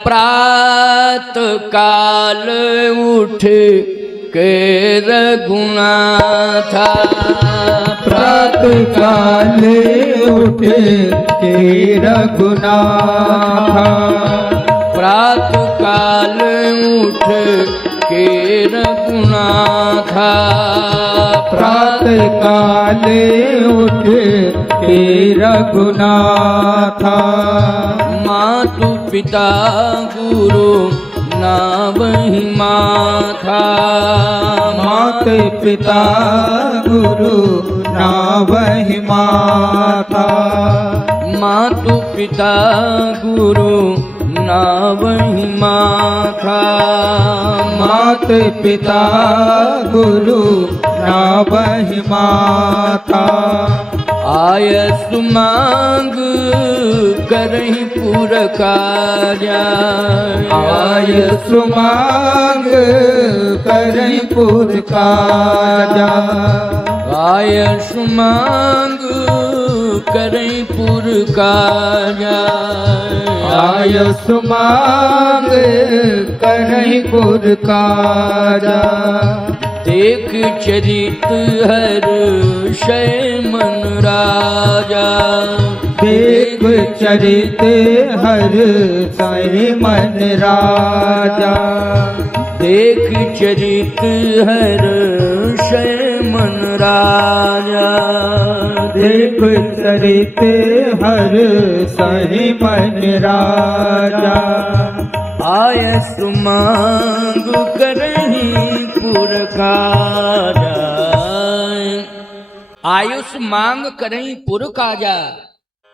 प्रात काल उठ के रघुनाथा, प्रात काल उठ के रघुनाथा, प्रात काल उठ के रघुनाथा, प्रात काल उठ के रघुनाथा। मातु पिता गुरु नावहि माथा, मात पिता गुरु नावहि माथा, मातु पिता गुरु नावहि माथा, मात पिता गुरु नावहि माथा। आय सुमांग करहि पुर कार्या, आय सुमांग करहि पुर कार्या, आय सुमांग करहि पुर कार्या, आय सुमांग करहि पुर कार्या। देख चरित हर शय मन राजा, देख चरित हर शय मन राजा, देख चरित हर शय मन राजा, देख चरित हर शय मन राजा। आय सुमांग करहि पुर काजा, आयुष मांग करहि पुर काजा।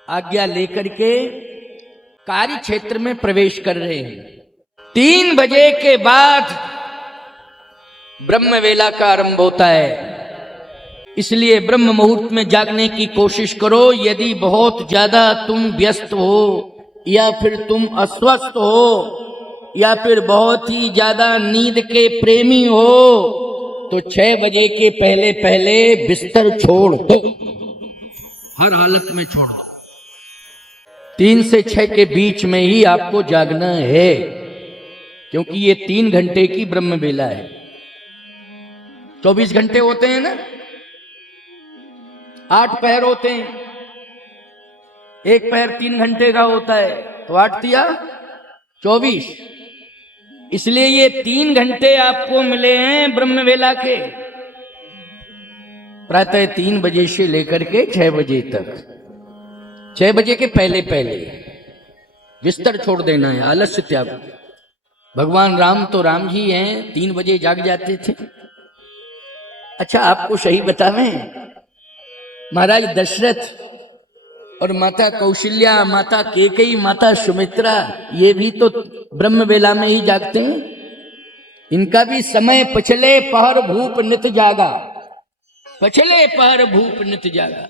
आज्ञा लेकर के कार्य क्षेत्र में प्रवेश कर रहे हैं। 3 बजे के बाद ब्रह्म वेला का आरंभ होता है, इसलिए ब्रह्म मुहूर्त में जागने की कोशिश करो। यदि बहुत ज्यादा तुम व्यस्त हो या फिर तुम अस्वस्थ हो या फिर बहुत ही ज्यादा नींद के प्रेमी हो तो 6 बजे के पहले पहले बिस्तर छोड़ दो, हर हालत में छोड़ दो। 3 से 6 के बीच में ही आपको जागना है, क्योंकि ये 3 घंटे की ब्रह्म वेला है। 24 घंटे होते हैं ना, 8 पहर होते हैं, एक पहर 3 घंटे का होता है, तो 8 दिया 24। इसलिए ये 3 घंटे आपको मिले हैं ब्रह्म वेला के, प्रातः 3 बजे से लेकर के 6 बजे तक। 6 बजे के पहले पहले बिस्तर छोड़ देना है, आलस्य त्याग। भगवान राम तो राम जी हैं, 3 बजे जाग जाते थे। अच्छा, आपको सही बतावें, महाराज दशरथ और माता कौशल्या, माता केकई, माता सुमित्रा, ये भी तो ब्रह्म वेला में ही जागते हैं। इनका भी समय पछले पहर भूप नित जागा, पछले पहर भूप नित जागा,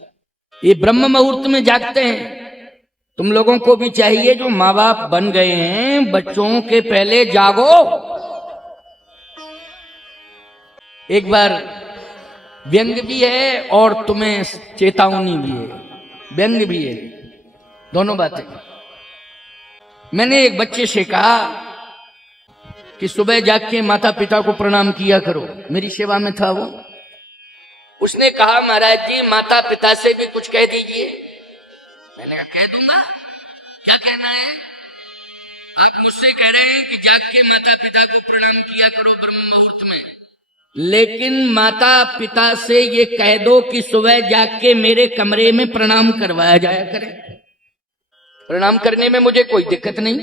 ये ब्रह्म मुहूर्त में जागते हैं। तुम लोगों को भी चाहिए, जो माँ बाप बन गए हैं, बच्चों के पहले जागो। एक बार व्यंग भी है और तुम्हें चेतावनी भी है, व्यंग भी है, दोनों बातें। मैंने एक बच्चे से कहा कि सुबह जाग के माता पिता को प्रणाम किया करो, मेरी सेवा में था वो। उसने कहा, महाराज जी माता पिता से भी कुछ कह दीजिए। मैंने कहा, कह दूंगा, क्या कहना है? आप मुझसे कह रहे हैं कि जाग के माता पिता को प्रणाम किया करो ब्रह्म मुहूर्त में, लेकिन माता पिता से ये कह दो कि सुबह जाग के मेरे कमरे में प्रणाम करवाया जाया करे। प्रणाम करने में मुझे कोई दिक्कत नहीं,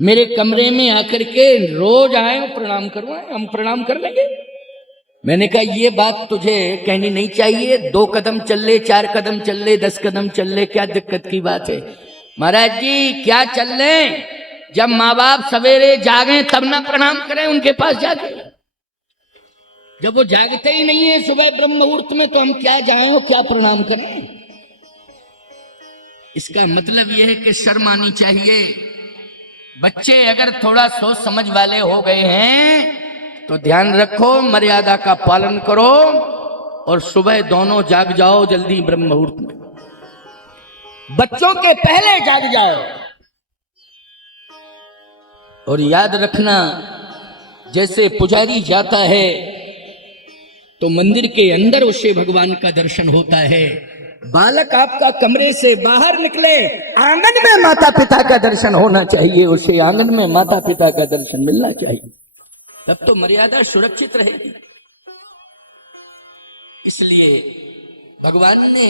मेरे कमरे में आकर के रोज आए प्रणाम करवाए, हम प्रणाम कर लेंगे। मैंने कहा, ये बात तुझे कहनी नहीं चाहिए, 2 कदम चल ले, 4 कदम चल ले, 10 कदम चल ले, क्या दिक्कत की बात है? महाराज जी क्या चल ले, जब माँ बाप सवेरे जागे तब ना प्रणाम करें उनके पास जाके। जब वो जागते ही नहीं है सुबह ब्रह्म मुहूर्त में, तो हम क्या जाएं और क्या प्रणाम करें? इसका मतलब यह है कि शर्म आनी चाहिए। बच्चे अगर थोड़ा सोच समझ वाले हो गए हैं तो ध्यान रखो, मर्यादा का पालन करो और सुबह दोनों जाग जाओ जल्दी ब्रह्म मुहूर्त में। बच्चों के पहले जाग जाओ। और याद रखना, जैसे पुजारी जाता है तो मंदिर के अंदर उसे भगवान का दर्शन होता है। बालक आपका कमरे से बाहर निकले, आंगन में माता पिता का दर्शन होना चाहिए, उसे आंगन में माता पिता का दर्शन मिलना चाहिए, तब तो मर्यादा सुरक्षित रहेगी। इसलिए भगवान ने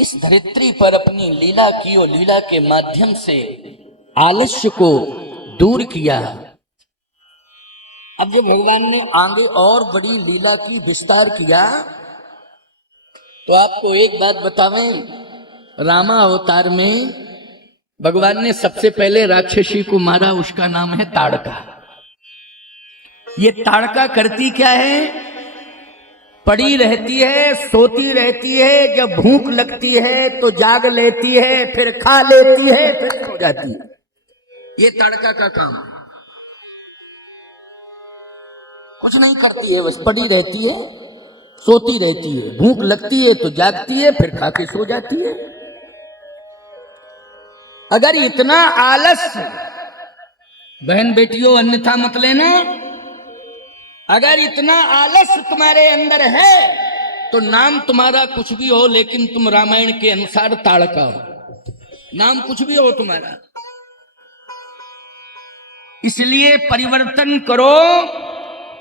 इस धरित्री पर अपनी लीला की और लीला के माध्यम से आलस्य को दूर किया। अब जब भगवान ने आगे और बड़ी लीला की विस्तार किया तो आपको एक बात बतावें, रामा अवतार में भगवान ने सबसे पहले राक्षसी को मारा, उसका नाम है ताड़का। ये ताड़का करती क्या है? पड़ी रहती है, सोती रहती है, जब भूख लगती है तो जाग लेती है, फिर खा लेती है, फिर सो जाती है। ये ताड़का का काम है। कुछ नहीं करती है, बस पड़ी रहती है, सोती रहती है, भूख लगती है तो जागती है, फिर खा के सो जाती है। अगर इतना आलस, बहन बेटियों अन्यथा मत लेना, अगर इतना आलस तुम्हारे अंदर है तो नाम तुम्हारा कुछ भी हो, लेकिन तुम रामायण के अनुसार ताड़का हो। नाम कुछ भी हो तुम्हारा। इसलिए परिवर्तन करो,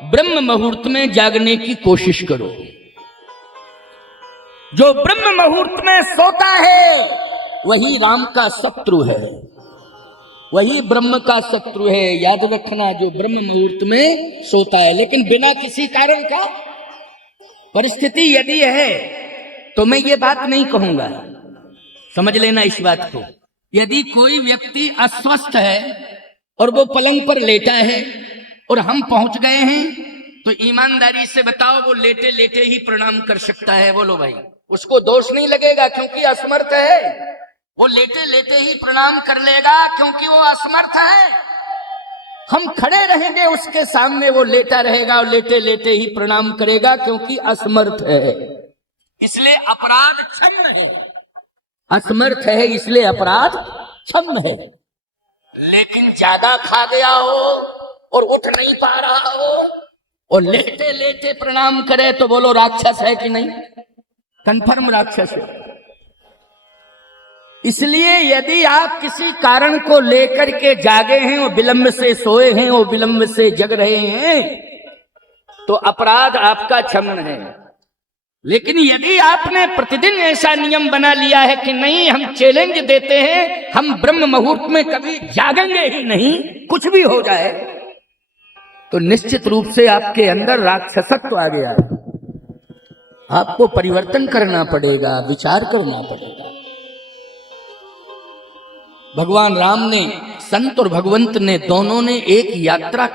ब्रह्म मुहूर्त में जागने की कोशिश करो। जो ब्रह्म मुहूर्त में सोता है वही राम का शत्रु है, वही ब्रह्म का शत्रु है। याद रखना, जो ब्रह्म मुहूर्त में सोता है, लेकिन बिना किसी कारण का परिस्थिति यदि है तो मैं ये बात नहीं कहूंगा, समझ लेना इस बात को। यदि कोई व्यक्ति अस्वस्थ है और वो पलंग पर लेटा है और हम पहुंच गए हैं तो ईमानदारी से बताओ, वो लेटे लेटे ही प्रणाम कर सकता है? बोलो भाई, उसको दोष नहीं लगेगा क्योंकि असमर्थ है। वो लेटे लेटे ही प्रणाम कर लेगा क्योंकि वो असमर्थ है। हम खड़े रहेंगे उसके सामने, वो लेटा रहेगा और लेटे लेटे ही प्रणाम करेगा क्योंकि असमर्थ है। इसलिए अपराध क्षम्य है। असमर्थ है इसलिए अपराध क्षम्य है। लेकिन ज्यादा खा गया हो और उठ नहीं पा रहा हो और लेटे लेटे प्रणाम करे तो बोलो राक्षस है कि नहीं? कंफर्म राक्षस है। इसलिए यदि आप किसी कारण को लेकर के जागे हैं और विलंब से सोए हैं और विलंब से जग रहे हैं तो अपराध आपका क्षम्य है। लेकिन यदि आपने प्रतिदिन ऐसा नियम बना लिया है कि नहीं, हम चैलेंज देते हैं, हम ब्रह्म मुहूर्त में कभी जागेंगे ही नहीं, कुछ भी हो जाए, तो निश्चित रूप से आपके अंदर राक्षसत्व आ गया। आपको परिवर्तन करना पड़ेगा, विचार करना पड़ेगा। भगवान राम ने, संत और भगवंत ने, दोनों ने एक यात्रा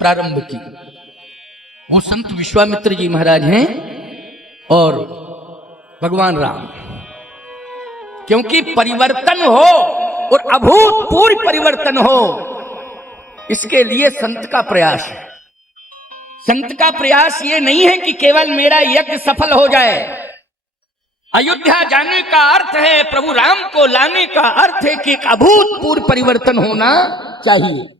प्रारंभ की। वो संत विश्वामित्र जी महाराज हैं और भगवान राम। क्योंकि परिवर्तन हो और अभूतपूर्व परिवर्तन हो, इसके लिए संत का प्रयास है। संत का प्रयास ये नहीं है कि केवल मेरा यज्ञ सफल हो जाए। अयोध्या जाने का अर्थ है, प्रभु राम को लाने का अर्थ है कि एक अभूतपूर्व परिवर्तन होना चाहिए।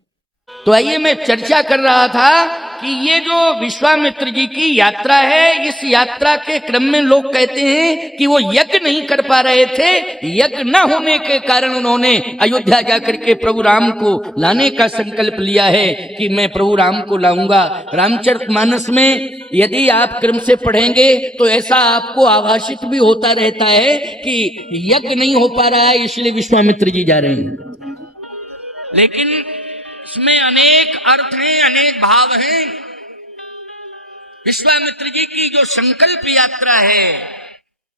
तो आइए, मैं चर्चा कर रहा था कि ये जो विश्वामित्र जी की यात्रा है, इस यात्रा के क्रम में लोग कहते हैं कि वो यज्ञ नहीं कर पा रहे थे। यज्ञ न होने के कारण उन्होंने अयोध्या जाकर के प्रभु राम को लाने का संकल्प लिया है कि मैं प्रभु राम को लाऊंगा। रामचरितमानस में यदि आप क्रम से पढ़ेंगे तो ऐसा आपको आभाषित भी होता रहता है कि यज्ञ नहीं हो पा रहा है इसलिए विश्वामित्र जी जा रहे हैं। लेकिन इसमें अनेक अर्थ हैं, अनेक भाव हैं। विश्वामित्र जी की जो संकल्प यात्रा है,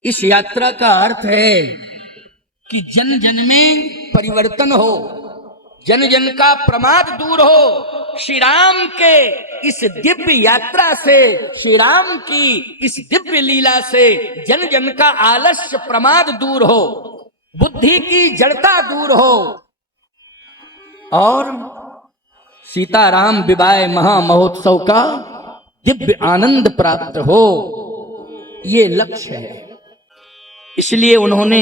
इस यात्रा का अर्थ है कि जन जन में परिवर्तन हो, जन जन का प्रमाद दूर हो। श्री राम के इस दिव्य यात्रा से, श्री राम की इस दिव्य लीला से जन जन का आलस्य प्रमाद दूर हो, बुद्धि की जड़ता दूर हो और सीताराम विवाह महामहोत्सव का दिव्य आनंद प्राप्त हो, ये लक्ष्य है। इसलिए उन्होंने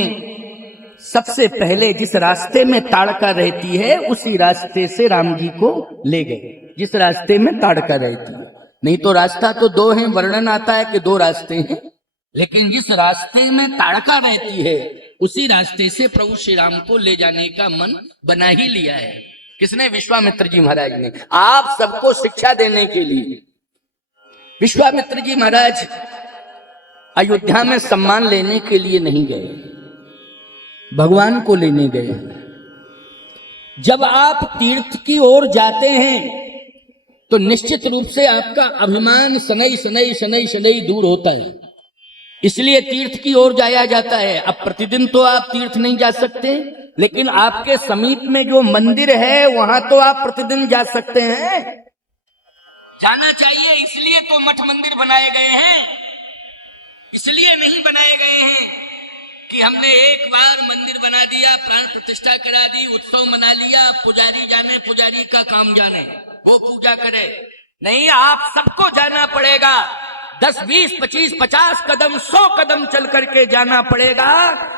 सबसे पहले जिस रास्ते में ताड़का रहती है उसी रास्ते से राम जी को ले गए, जिस रास्ते में ताड़का रहती है। नहीं तो रास्ता तो दो है, वर्णन आता है कि दो रास्ते हैं, लेकिन जिस रास्ते में ताड़का रहती है उसी रास्ते से प्रभु श्री राम को ले जाने का मन बना ही लिया है। किसने? विश्वामित्र जी महाराज ने, आप सबको शिक्षा देने के लिए। विश्वामित्र जी महाराज अयोध्या में सम्मान लेने के लिए नहीं गए, भगवान को लेने गए। जब आप तीर्थ की ओर जाते हैं तो निश्चित रूप से आपका अभिमान शनई शनई शनई शनई दूर होता है, इसलिए तीर्थ की ओर जाया जाता है। अब प्रतिदिन तो आप तीर्थ नहीं जा सकते, लेकिन आपके समीप में जो मंदिर है वहां तो आप प्रतिदिन जा सकते हैं, जाना चाहिए। इसलिए तो मठ मंदिर बनाए गए हैं, इसलिए नहीं बनाए गए हैं कि हमने एक बार मंदिर बना दिया, प्राण प्रतिष्ठा करा दी, उत्सव मना लिया, पुजारी जाने, पुजारी का काम जाने, वो पूजा करे। नहीं, आप सबको जाना पड़ेगा। 10, 20, 25, 50 कदम, 100 कदम चल करके जाना पड़ेगा।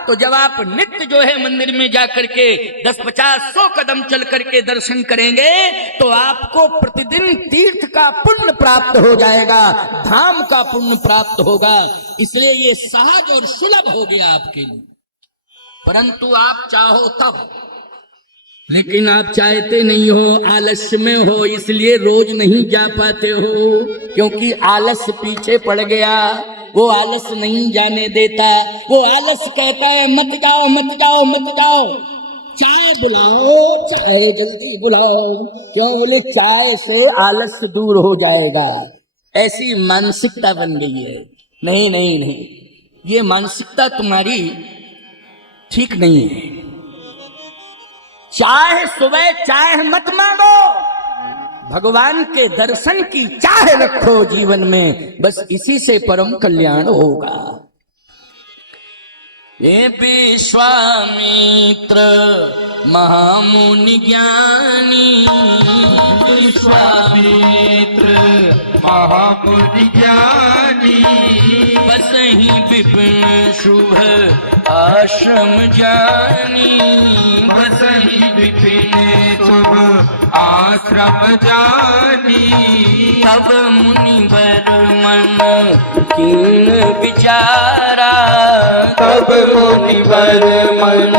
तो जब आप नित्य जो है मंदिर में जा करके 10, 50, 100 कदम चल करके दर्शन करेंगे तो आपको प्रतिदिन तीर्थ का पुण्य प्राप्त हो जाएगा, धाम का पुण्य प्राप्त होगा। इसलिए ये सहज और सुलभ हो गया आपके लिए। परंतु आप चाहो तब, लेकिन आप चाहते नहीं हो, आलस्य में हो, इसलिए रोज नहीं जा पाते हो, क्योंकि आलस्य पीछे पड़ गया। वो आलस नहीं जाने देता, वो आलस कहता है मत जाओ मत जाओ मत जाओ, चाय बुलाओ, चाय जल्दी बुलाओ। क्यों? बोले चाय से आलस दूर हो जाएगा। ऐसी मानसिकता बन गई है। नहीं नहीं नहीं, ये मानसिकता तुम्हारी ठीक नहीं है। चाहे सुबह चाहे मत मांगो, भगवान के दर्शन की चाह रखो जीवन में, बस इसी से परम कल्याण होगा। ये विश्वामित्र महामुनि ज्ञानी, विश्वामित्र महामुनि ज्ञानी, बसहि विपिन शुभ आश्रम जानी, बसहि विपिन शुभ आश्रम जानी। तब मुनिवर मन कीन विचारा, तब मुनिवर मन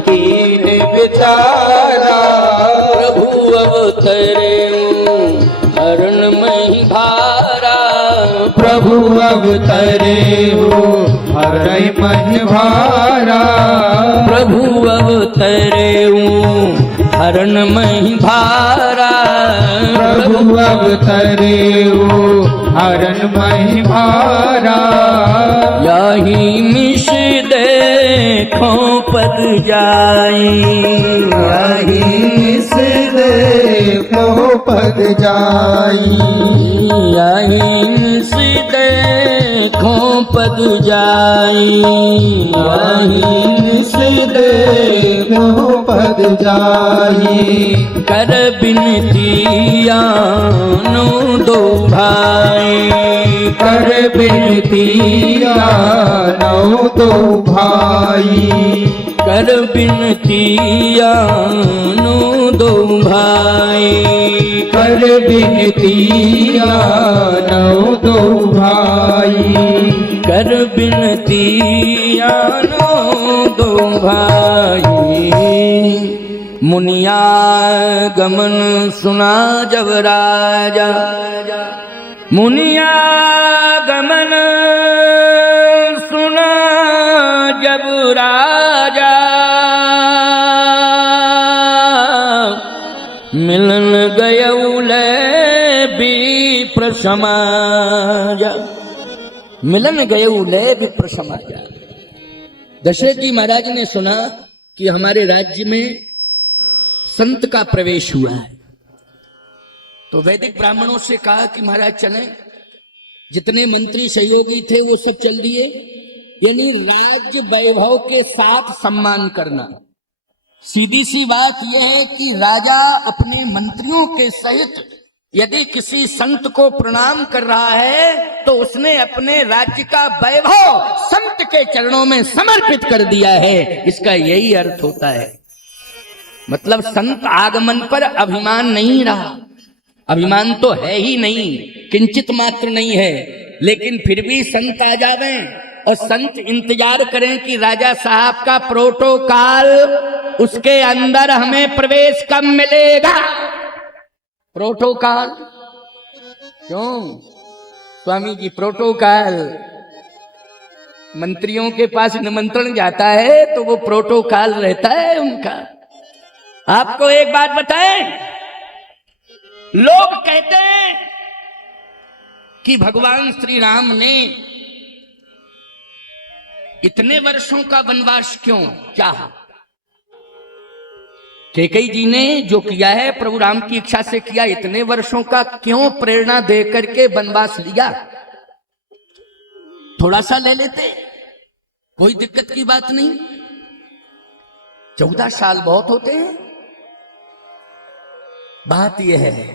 कीन विचारा, प्रभु अवतरे हरण मही भारा, प्रभु अवतरे हो हरै मन भारा, प्रभु अवतरे हरण मही भारा, प्रभु अवतरे हो हरण मही भारा। यही मिश देखो पद जाई, यही से देखो पद जाई, यही से देखो पद जाई, यही से देखो पद जाई। कर बिनती आनो दो भाई, कर बिनती आनो दो भाई, कर बिनती आनो दो भाई, कर बिनती आनो दो भाई, कर बिनती आनो दो भाई। मुनिया गमन सुना जब राजा, मुनिया गमन सुना जब राजा, मिलन गयौले विप्र समाजा, मिलन गयौले विप्र समाजा। दशरथ जी महाराज ने सुना कि हमारे राज्य में संत का प्रवेश हुआ है, तो वैदिक ब्राह्मणों से कहा कि महाराज चलें। जितने मंत्री सहयोगी थे वो सब चल दिए, यानी राज्य वैभव के साथ सम्मान करना। सीधी सी बात यह है कि राजा अपने मंत्रियों के सहित यदि किसी संत को प्रणाम कर रहा है तो उसने अपने राज्य का वैभव संत के चरणों में समर्पित कर दिया है, इसका यही अर्थ होता है। मतलब संत आगमन पर अभिमान नहीं रहा, अभिमान तो है ही नहीं, किंचित मात्र नहीं है, लेकिन फिर भी संत आ जावे और संत इंतजार करें कि राजा साहब का प्रोटोकॉल, उसके अंदर हमें प्रवेश कब मिलेगा। प्रोटोकॉल क्यों स्वामी जी? प्रोटोकॉल मंत्रियों के पास निमंत्रण जाता है तो वो प्रोटोकॉल रहता है उनका। आपको एक बात बताएं, लोग कहते हैं कि भगवान श्री राम ने इतने वर्षों का वनवास क्यों चाहा। कैकेयी जी ने जो किया है प्रभु राम की इच्छा से किया, इतने वर्षों का क्यों प्रेरणा दे करके वनवास लिया। थोड़ा सा ले लेते, कोई दिक्कत की बात नहीं, 14 साल बहुत होते हैं। बात यह है,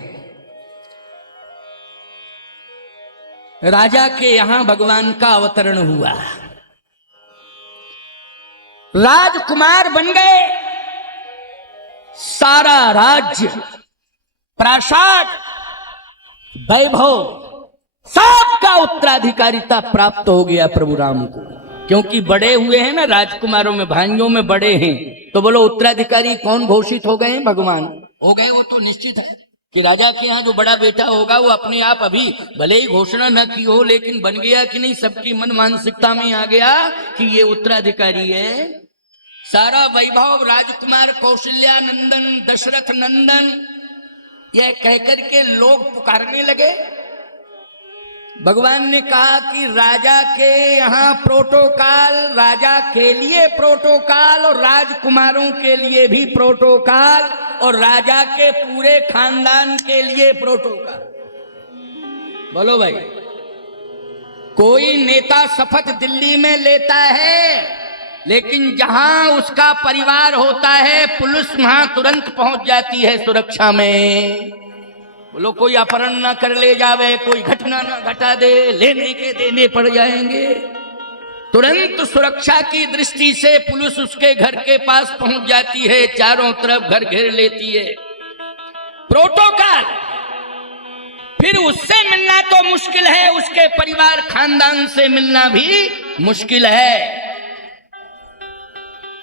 राजा के यहां भगवान का अवतरण हुआ, राजकुमार बन गए, सारा राज्य, प्रासाद, वैभव सबका उत्तराधिकारिता प्राप्त हो गया प्रभु राम को। क्योंकि बड़े हुए हैं ना राजकुमारों में, भाइयों में बड़े हैं, तो बोलो उत्तराधिकारी कौन घोषित हो गए हैं? भगवान हो गए। वो तो निश्चित है कि राजा के यहाँ जो बड़ा बेटा होगा वो अपने आप अभी भले ही घोषणा न की हो, लेकिन बन गया कि नहीं, सबकी मन मानसिकता में आ गया कि ये उत्तराधिकारी है। सारा वैभव राजकुमार कौशल्या नंदन, दशरथ नंदन, यह कहकर के लोग पुकारने लगे। भगवान ने कहा कि राजा के यहाँ प्रोटोकॉल, राजा के लिए प्रोटोकॉल और राजकुमारों के लिए भी प्रोटोकॉल और राजा के पूरे खानदान के लिए प्रोटोकॉल। बोलो भाई, कोई नेता शपथ दिल्ली में लेता है, लेकिन जहां उसका परिवार होता है पुलिस वहां तुरंत पहुंच जाती है सुरक्षा में। बोलो कोई अपहरण ना कर ले जावे, कोई घटना ना घटा दे, लेने के देने पड़ जाएंगे। तुरंत सुरक्षा की दृष्टि से पुलिस उसके घर के पास पहुंच जाती है, चारों तरफ घर घेर लेती है। प्रोटोकॉल। फिर उससे मिलना तो मुश्किल है, उसके परिवार खानदान से मिलना भी मुश्किल है।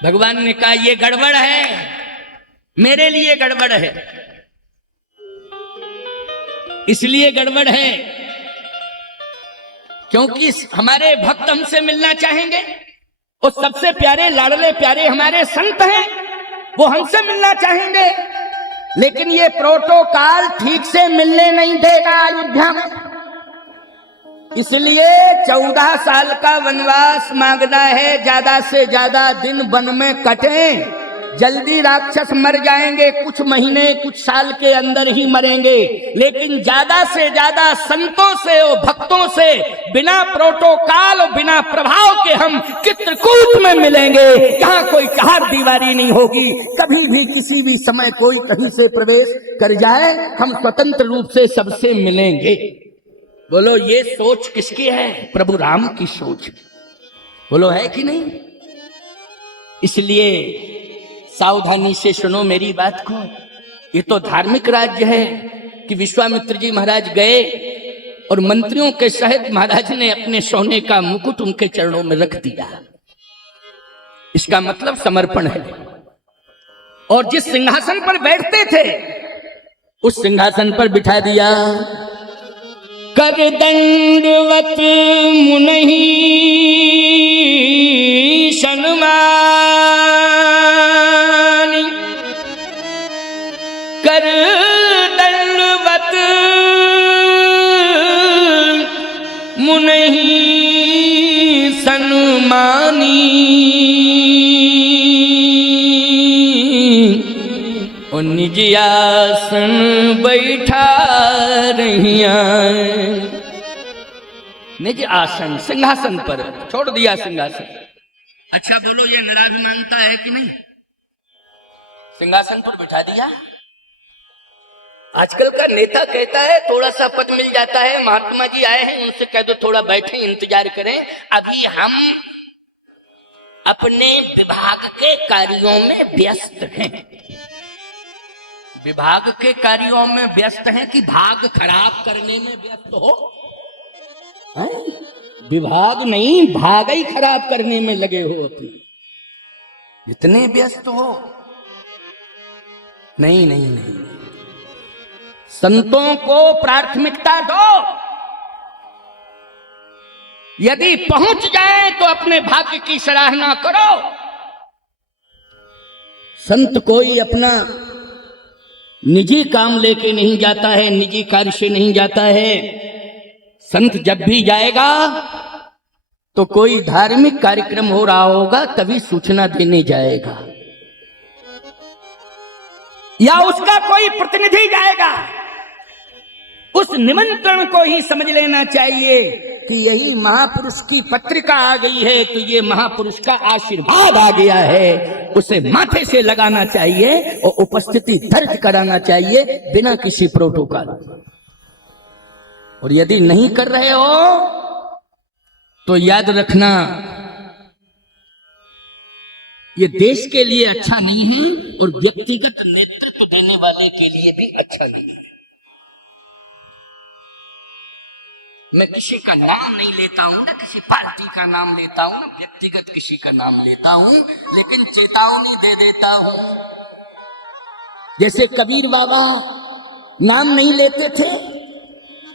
भगवान ने कहा ये गड़बड़ है, मेरे लिए गड़बड़ है। इसलिए गड़बड़ है क्योंकि हमारे भक्त हमसे मिलना चाहेंगे और सबसे प्यारे लाडले प्यारे हमारे संत हैं, वो हमसे मिलना चाहेंगे, लेकिन ये प्रोटोकॉल ठीक से मिलने नहीं देगा अयोध्या में। इसलिए 14 साल का वनवास मांगना है, ज्यादा से ज्यादा दिन वन में कटें, जल्दी राक्षस मर जाएंगे, कुछ महीने कुछ साल के अंदर ही मरेंगे, लेकिन ज्यादा से ज्यादा संतों से और भक्तों से बिना प्रोटोकॉल और बिना प्रभाव के हम चित्रकूट में मिलेंगे। यहाँ कोई चार दीवारी नहीं होगी, कभी भी किसी भी समय कोई कहीं से प्रवेश कर जाए, हम स्वतंत्र रूप से सबसे मिलेंगे। बोलो ये सोच किसकी है? प्रभु राम की सोच। बोलो है कि नहीं? इसलिए सावधानी से सुनो मेरी बात को। ये तो धार्मिक राज्य है कि विश्वामित्र जी महाराज गए और मंत्रियों के सहित महाराज ने अपने सोने का मुकुट उनके चरणों में रख दिया। इसका मतलब समर्पण है। और जिस सिंहासन पर बैठते थे उस सिंहासन पर बिठा दिया। कर दंडवत मुनहि सन्मानी, कर दंडवत मुनहि सन्मानी, और निज आसन बैठा रहिया। निज आसन सिंहासन पर छोड़ दिया सिंहासन। अच्छा बोलो ये निराभिमानता है कि नहीं? सिंहासन पर बिठा दिया आजकल का नेता कहता है थोड़ा सा पद मिल जाता है, महात्मा जी आए हैं उनसे कह दो थोड़ा बैठे इंतजार करें, अभी हम अपने विभाग के कार्यों में व्यस्त हैं। विभाग के कार्यों में व्यस्त हैं कि भाग खराब करने में व्यस्त हो? विभाग नहीं, भाग ही खराब करने में लगे हो अपने, इतने व्यस्त हो। नहीं नहीं नहीं, संतों को प्राथमिकता दो। यदि पहुंच जाए तो अपने भाग्य की सराहना करो। संत कोई अपना निजी काम लेके नहीं जाता है, निजी कार्य से नहीं जाता है। संत जब भी जाएगा तो कोई धार्मिक कार्यक्रम हो रहा होगा तभी सूचना देने जाएगा, या उसका कोई प्रतिनिधि जाएगा। उस निमंत्रण को ही समझ लेना चाहिए कि यही महापुरुष की पत्रिका आ गई है, तो ये महापुरुष का आशीर्वाद आ गया है, उसे माथे से लगाना चाहिए और उपस्थिति दर्ज कराना चाहिए बिना किसी प्रोटोकॉल। और यदि नहीं कर रहे हो तो याद रखना ये देश के लिए अच्छा नहीं है और व्यक्तिगत नेतृत्व देने वाले के लिए भी अच्छा नहीं है। मैं किसी का नाम नहीं लेता हूं, ना किसी पार्टी का नाम लेता हूं, ना व्यक्तिगत किसी का नाम लेता हूं, लेकिन चेतावनी दे देता हूं। जैसे कबीर बाबा नाम नहीं लेते थे,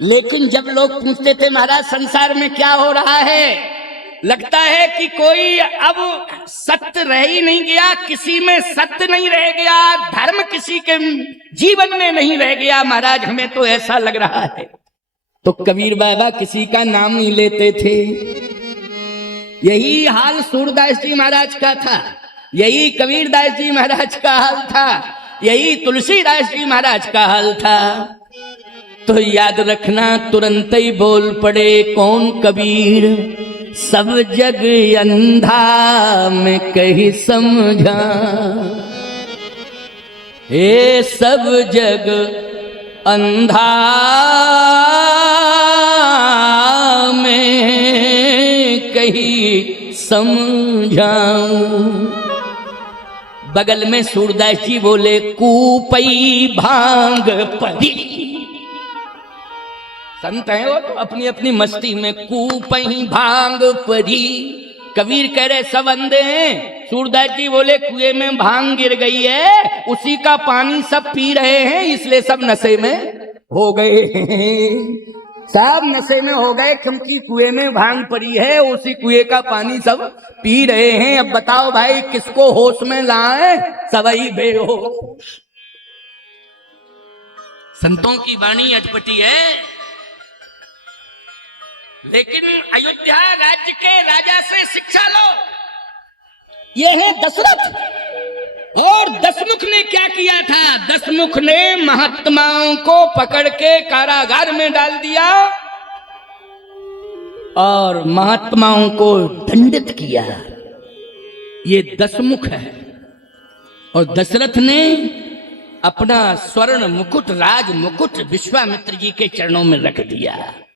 लेकिन जब लोग पूछते थे महाराज संसार में क्या हो रहा है, लगता है कि कोई अब सत्य रह ही नहीं गया, किसी में सत्य नहीं रह गया, धर्म किसी के जीवन में नहीं रह गया महाराज, हमें तो ऐसा लग रहा है। तो कबीर बाबा किसी का नाम नहीं लेते थे। यही हाल सूरदास जी महाराज का था, यही कबीरदास जी महाराज का हाल था, यही तुलसीदास जी महाराज का हाल था। तो याद रखना, तुरंत ही बोल पड़े कौन कबीर, सब जग अंधा मैं कहीं समझा, हे सब जग अंधा मैं कहीं समझाऊं। बगल में सूरदास जी बोले कूपई भांग पदी। संत है वो तो अपनी अपनी मस्ती में कूपई भांग पदी। कबीर कह रहे सब अंधे हैं, सूरदास जी बोले कुएं में भांग गिर गई है, उसी का पानी सब पी रहे हैं, इसलिए सब नशे में हो गए। सब नशे में हो गए क्योंकि कुएं में भांग पड़ी है, उसी कुएं का पानी सब पी रहे हैं। अब बताओ भाई किसको होश में लाए, सबई बेहोश। संतों की वाणी अटपटी है, लेकिन अयोध्या राज्य के राजा से शिक्षा लो। ये है दशरथ। और दशमुख ने क्या किया था, दशमुख ने महात्माओं को पकड़ के कारागार में डाल दिया और महात्माओं को दंडित किया। ये दशमुख है। और दशरथ ने अपना स्वर्ण मुकुट, राज मुकुट विश्वामित्र जी के चरणों में रख दिया।